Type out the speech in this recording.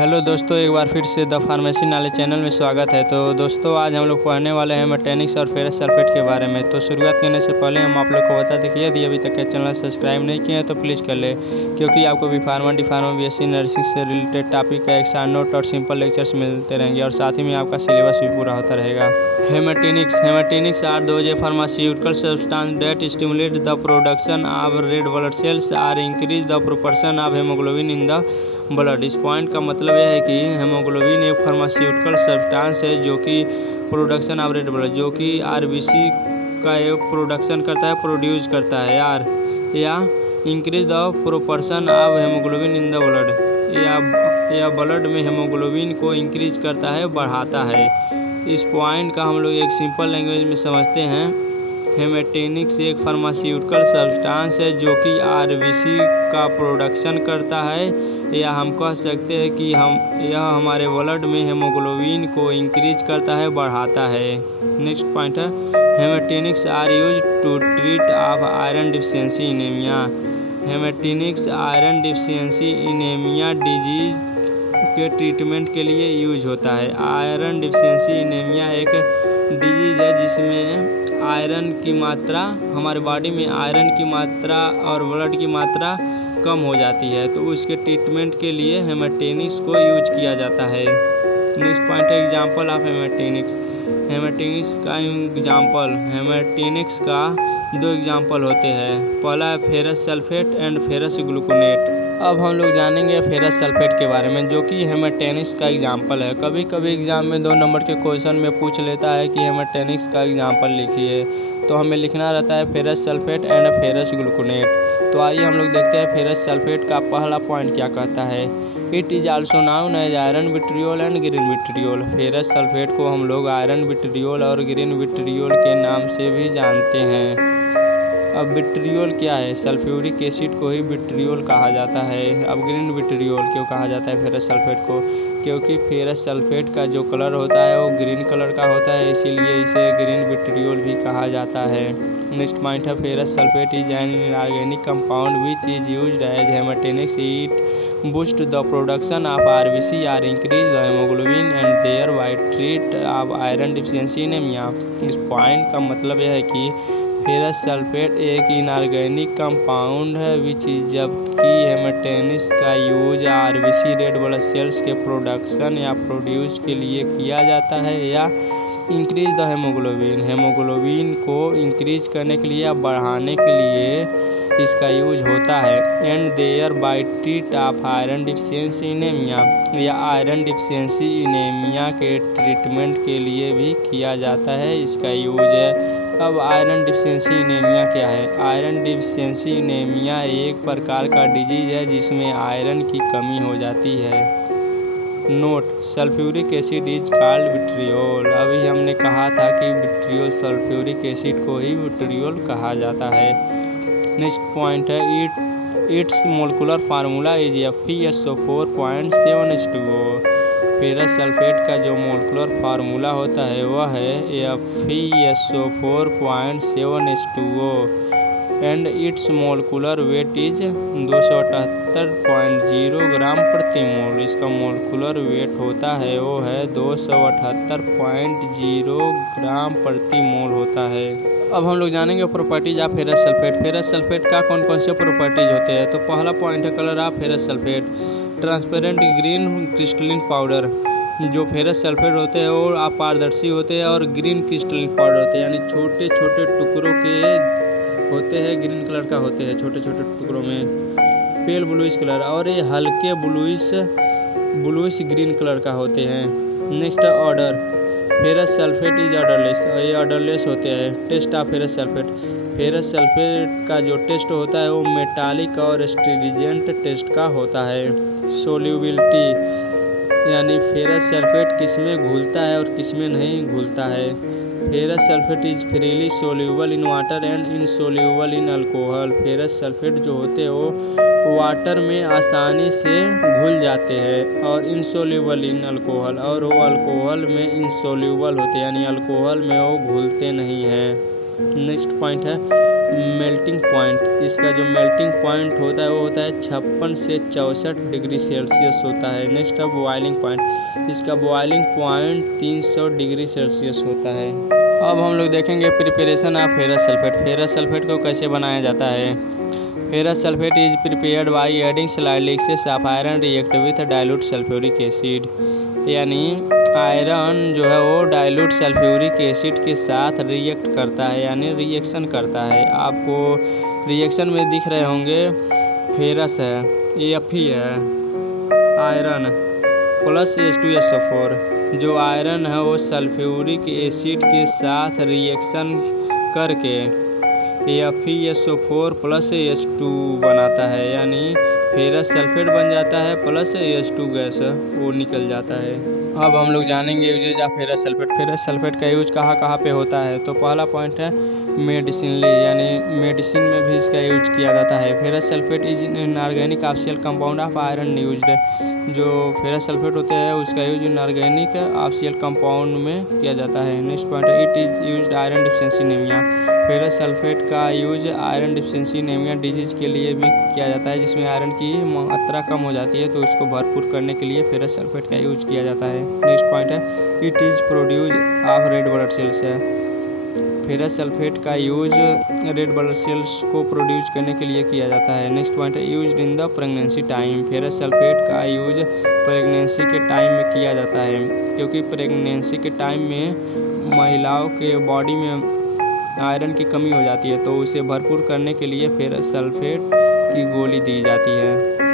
Hello दोस्तों, एक बार फिर से द फार्मेसी नॉलेज चैनल में स्वागत है। तो दोस्तों, आज हम लोग पढ़ने वाले हैं मेटेनिक्स और फेरस सल्फेट के बारे में। तो शुरुआत करने से पहले हम आप लोग को बता दें कि यदि अभी तक चैनल सब्सक्राइब नहीं किए हैं तो प्लीज़ कर ले, क्योंकि आपको भी pharma D pharma BSc nursing से रिलेटेड टॉपिक का एक नोट और सिंपल लेक्चर्स मिलते रहेंगे और साथ ही में आपका सिलेबस भी पूरा होता रहेगा। Haematinics are those pharmaceutical substance that stimulate the production of red blood cells or increase the proportion of haemoglobin in the blood. इस पॉइंट का मतलब यह है कि हेमोग्लोबिन एक फार्मास्यूटिकल सब्सटेंस है जो कि प्रोडक्शन ऑफ रेड ब्लड, जो कि RBC का एक प्रोडक्शन करता है, प्रोड्यूस करता है या increase the proportion of haemoglobin in the blood, या ब्लड में हेमोग्लोबिन को इंक्रीज करता है, बढ़ाता है। इस पॉइंट का हम लोग एक सिंपल लैंग्वेज में समझते हैं। हेमेटेनिक्स एक फार्मास्यूटिकल सब्सटेंस है जो कि RBC का प्रोडक्शन करता है, या हम कह सकते हैं कि यह हमारे ब्लड में हेमोग्लोबिन को इंक्रीज करता है, बढ़ाता है। नेक्स्ट पॉइंट है, haematinics are use to treat of iron deficiency anaemia. Haematinics iron deficiency anaemia disease के ट्रीटमेंट के लिए यूज होता है। आयरन डिफिशियंसी इनेमिया एक डिजीज है जिसमें आयरन की मात्रा, हमारे बॉडी में आयरन की मात्रा और ब्लड की मात्रा कम हो जाती है, तो उसके ट्रीटमेंट के लिए हेमेटेनिक्स को यूज किया जाता है। नेक्स्ट पॉइंट है एग्जांपल ऑफ हेमेटेनिक्स। हेमेटेनिक्स का दो एग्जांपल होते हैं। पहला है ferrous sulphate and ferrous gluconate. अब हम लोग जानेंगे फेरस सल्फेट के बारे में, जो कि हेमेटेनिक्स का एग्जांपल है। कभी कभी एग्जाम में 2 नंबर के क्वेश्चन में पूछ लेता है कि हेमेटेनिक्स का एग्जांपल लिखिए, तो हमें लिखना रहता है ferrous sulphate and ferrous gluconate. तो आइए हम लोग देखते हैं फेरस सल्फेट का पहला पॉइंट क्या कहता है। It is also known as iron vitriol and green vitriol. Ferrous sulphate को हम लोग आयरन विट्रियोल और ग्रीन विट्रियोल के नाम से भी जानते हैं। अब विट्रियोल क्या है? सल्फ्यूरिक एसिड को ही विट्रियोल कहा जाता है। अब ग्रीन विट्रियोल क्यों कहा जाता है फेरस सल्फेट को? क्योंकि फेरस सल्फेट का जो कलर होता है वो ग्रीन कलर का होता है, इसीलिए इसे ग्रीन विट्रियोल भी कहा जाता है। नेक्स्ट पॉइंट है, ferrous sulphate is an inorganic compound which is used as haematinics. It boost the production of RBC or increase the haemoglobin and thereby treat of iron deficiency anaemia. इस point का मतलब यह है कि ferrous sulphate एक inorganic compound है which is, जबकि haematinics का use RBC red blood cells के प्रोडक्शन या प्रोड्यूस के लिए किया जाता है, या इंक्रीज द हेमोग्लोबिन को इंक्रीज करने के लिए या बढ़ाने के लिए इसका यूज होता है। And thereby treat of iron deficiency anaemia, या आयरन डिफिशियंसी इनेमिया के ट्रीटमेंट के लिए भी किया जाता है, इसका यूज है। अब आयरन डिफिशियंसी इनेमिया क्या है? आयरन डिफिशियंसी इनेमिया एक प्रकार का डिजीज है जिसमें आयरन की कमी हो जाती है। Note, sulphuric acid is called vitriol. अभी हमने कहा था कि विट्रियोल, सल्फ्यूरिक एसिड को ही विट्रियोल कहा जाता है। नेक्स्ट पॉइंट है, it's molecular formula is Fe2SO4.7H2O। Ferrous sulphate का जो मोलिकुलर फार्मूला होता है वह है Fe2SO4.7H2O and it's molecular weight is 278.0 ग्राम प्रति मोल। इसका मोलिकुलर वेट होता है वो है 278.0 ग्राम प्रति मोल होता है। अब हम लोग जानेंगे properties of ferrous sulphate. Ferrous sulphate का कौन कौन से प्रॉपर्टीज होते हैं? तो पहला पॉइंट है colour of ferrous sulphate. Transparent green crystalline powder. जो फेरस सल्फेट होते हैं वो अपारदर्शी होते हैं और ग्रीन क्रिस्टलिन पाउडर होते हैं, यानी छोटे छोटे टुकड़ों के होते हैं, ग्रीन कलर का होते हैं छोटे छोटे टुकड़ों में, पेल ब्लूइश कलर, और ये हल्के ब्लूइश ग्रीन कलर का होते हैं। Next odour, ferrous sulphate is odourless, और ये ऑर्डरलेस होते हैं। Taste of ferrous sulphate. Ferrous sulphate का जो टेस्ट होता है वो मेटालिक और स्ट्रिंजेंट टेस्ट का होता है। सोल्यूबिलिटी, यानी फेरस सल्फेट किस में घुलता है और किस में नहीं घुलता है। Ferrous sulphate is freely soluble in water and insoluble in alcohol. Ferrous sulphate जो होते हैं वो वाटर में आसानी से घुल जाते हैं, और इनसोल्यूबल इन अल्कोहल, और वो अल्कोहल में इनसोल्यूबल होते हैं, यानी अल्कोहल में वो घुलते नहीं हैं। नेक्स्ट पॉइंट है मेल्टिंग पॉइंट। इसका जो मेल्टिंग पॉइंट होता है वो होता है 56 से 64 डिग्री सेल्सियस होता है। नेक्स्ट है बॉइलिंग पॉइंट। इसका बॉइलिंग पॉइंट 300 डिग्री सेल्सियस होता है। अब हम लोग देखेंगे preparation of ferrous sulphate. Ferrous sulphate को कैसे बनाया जाता है। Ferrous sulphate is prepared by adding slightly excess of iron react with dilute sulphuric acid. यानी आयरन जो है वो डाइल्यूट सल्फ्यूरिक एसिड के साथ रिएक्ट करता है, यानी रिएक्शन करता है। आपको रिएक्शन में दिख रहे होंगे फेरस है, Fe है, आयरन प्लस H2SO4। जो आयरन है वो सल्फ्यूरिक एसिड के साथ रिएक्शन करके FeSO4 प्लस H2 बनाता है, यानी फेरस सल्फेट बन जाता है प्लस H2 गैस वो निकल जाता है। अब हम लोग जानेंगे uses of ferrous sulphate. Ferrous sulphate का यूज कहाँ कहाँ पे होता है। तो पहला पॉइंट है मेडिसिनली, यानी मेडिसिन में भी इसका यूज किया जाता है। Ferrous sulphate is inorganic official compound of iron used. जो फेरस सल्फेट होते हैं उसका यूज इनऑर्गेनिक ऑप्शियल कंपाउंड में किया जाता है। Next point is it is used iron deficiency anaemia. Ferrous sulphate का use iron deficiency anaemia disease के लिए भी किया जाता है, जिसमें आयरन की मात्रा कम हो जाती है, तो उसको भरपूर करने के लिए फेरस सल्फेट का यूज किया जाता है। Next point is it is produce of red blood sales है। फेरस सल्फेट का यूज रेड ब्लड सेल्स को प्रोड्यूस करने के लिए किया जाता है। नेक्स्ट पॉइंट है use in the pregnancy time. Ferrous sulphate का यूज प्रेगनेंसी के टाइम में किया जाता है, क्योंकि प्रेगनेंसी के टाइम में महिलाओं के बॉडी में आयरन की कमी हो जाती है, तो उसे भरपूर करने के लिए फेरस सल्फेट की गोली दी जाती है।